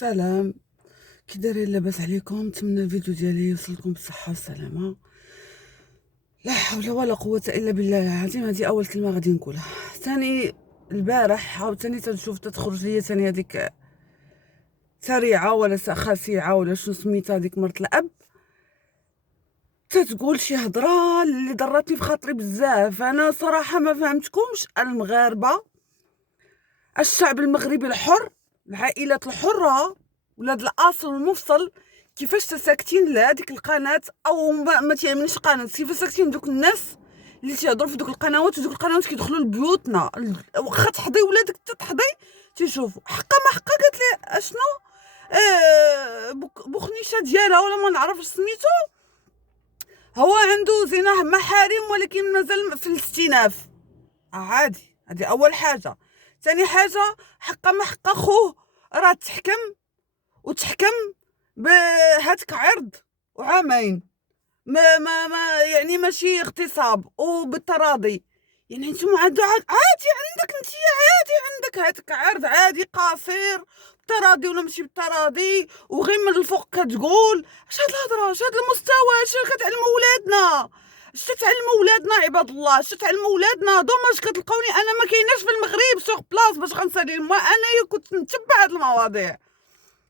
سلام. كي دايرين؟ لاباس عليكم؟ نتمنى الفيديو ديالي يوصلكم بالصحه والسلامه. لا حول ولا قوه الا بالله العظيم. هذه اول كلمه غادي نقولها. ثاني البارح عاوتاني تنشوف تخرج ليا ثاني هذيك سريعه ولا خاسيعه ولا شنو سميتها هذيك مرت الاب، تتقول شي هضره اللي ضرتني في خاطري بزاف. انا صراحه ما فهمتكمش المغاربه، الشعب المغربي الحر، العائلات الحره، ولاد الاصل والمفصل، كيفاش ساكتين لهذيك القناه او ما تيعملش قناه؟ كيفاش ساكتين دوك الناس اللي تيهضروا في دوك القنوات، ودوك القنوات كيدخلوا لبيوتنا؟ واخا تحضي ولادك تحضي تيشوفوا حقا ما حقا. قالت لي اشنو بوخنيشه ديالها ولا ما نعرفش سميتو، هو عنده زنا محارم ولكن مازال في الاستئناف. عادي، هذه اول حاجه. ثاني حاجه، حقا ما حقا خوه راه تحكم بهاتك عرض وعامين، ما يعني ماشي اغتصاب وبالتراضي. يعني نتوما عادي عندك انت، عادي عندك هاتك عرض عادي قصير بالتراضي ولا ماشي بالتراضي، وغير من الفوق كتقول اش هاد الهضره، اش هاد المستوى، اش كتعلموا ولادنا، اش تعلموا ولادنا عباد الله، اش تعلموا ولادنا. دوماج كتلقاوني انا ما كايناش في المغرب سوغ بلاص باش غنسالي ما انايا كنت نتبع هاد المواضيع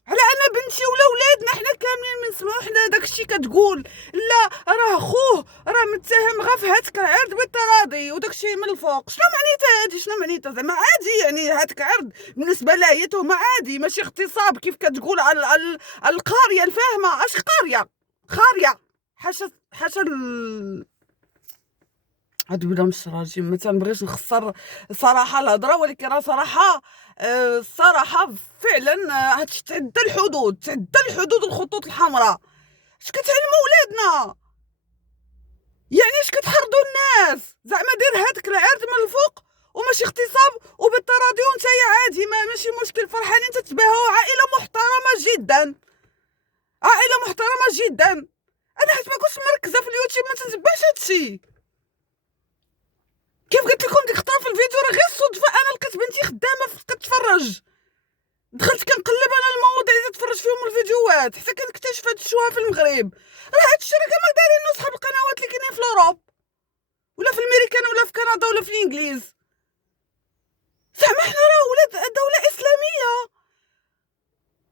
على انا بنتي ولا ولادنا حنا كاملين بنسمعوا حنا داكشي كتقول. لا راه خوه راه متهم غير في هاتك عرض بالتراضي وداكشي من الفوق. شنو معنيتها هادي؟ شنو معنيتها زعما؟ عادي يعني هاتك عرض بالنسبه لها هي تهمه عادي، ماشي اغتصاب كيف كتقول على القاريه الفاهمه. اش قاريه خاريه؟ حاشا هاد بلا مش راجل. ما تنبغيش نخسر صراحه الهضره، ولكن راه صراحه الصراحه فعلا هادشي تعدى الحدود الخطوط الحمراء. اش كتعلموا ولادنا؟ يعني اش كتحرضوا الناس؟ زعما دير هادك العرض من الفوق وماشي اغتصاب وبالتراضي ونتايا عادي ماشي مشكل، فرحانين تتباهوا. عائله محترمه جدا، عائله محترمه جدا. انا حيت ما كنتش مركزه في اليوتيوب ما تنتبعش هادشي. كيف قلت لكم ديك الخطره في الفيديو راه غير صدفه، انا لقيت بنتي خدامه كتفرج، دخلت كنقلب انا المواضيع اللي تتفرج فيهم الفيديوهات حتى كنكتشف هاد الشوها في المغرب. راه هاد الشيء راه كما دايرين صحاب القنوات اللي كاينين في اوروب ولا في الميريكان ولا في كندا ولا في الانجليز. زعما حنا راه ولاد دوله اسلاميه،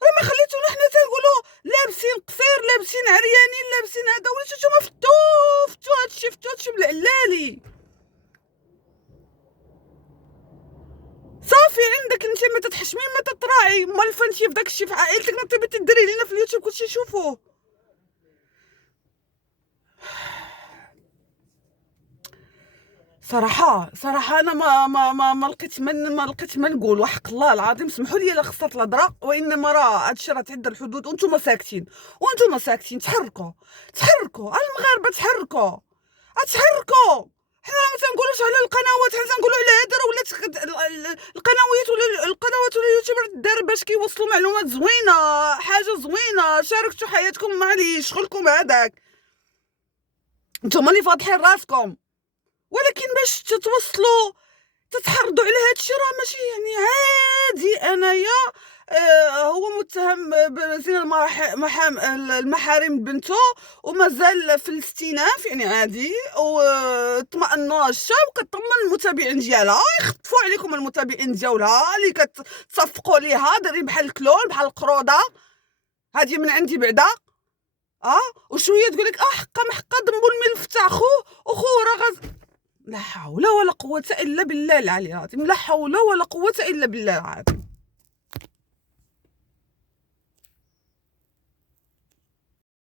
راه ما خليتونا حنا تنقولوا لابسين قصير لابسين عريانين لابسين هذا، وليتو نتوما فتو هادشي بالعلالي. صافي عندك انت ما تتحشمين ما تتراعي. مال فانتي في داكشي في عائلتك ما تبي تديري لينا في اليوتيوب كلشي يشوفوه. صراحه انا ما لقيت ما نقول. وحق الله العظيم سمحوا لي الا خسرت الهضره، وانما راه هادشي راه تعدى الحدود وانتم ساكتين. تحركوا المغاربه، تحركوا. حنا ما تنقولوش على القنوات، حنا تنقولوا على هذا راه ولات القنوات ولا اليوتيوبر دار باش كيوصلوا معلومات زوينه، حاجه زوينه. شاركتوا حياتكم مع اللي شغلكم هذاك، نتوما اللي فاضحين راسكم. ولكن باش تتوصلوا تتحرضوا على هادشي راه ماشي يعني عادي. انايا هو متهم بزنا المحارم بنته ومازال في الاستئناف، يعني عادي. واطمئنوا الشعب كطمن المتابعين ديالها، يخطفوا عليكم المتابعين ديالها اللي كتصفقوا ليها دايرين بحال الكلون بحال القروده. هذه من عندي بعدا. وشويه تقول لك حقا ما حقا ذنبو الملف تاع خوه راه لا حول ولا قوة إلا بالله العلي العظيم. لا حول ولا قوة إلا بالله العظيم.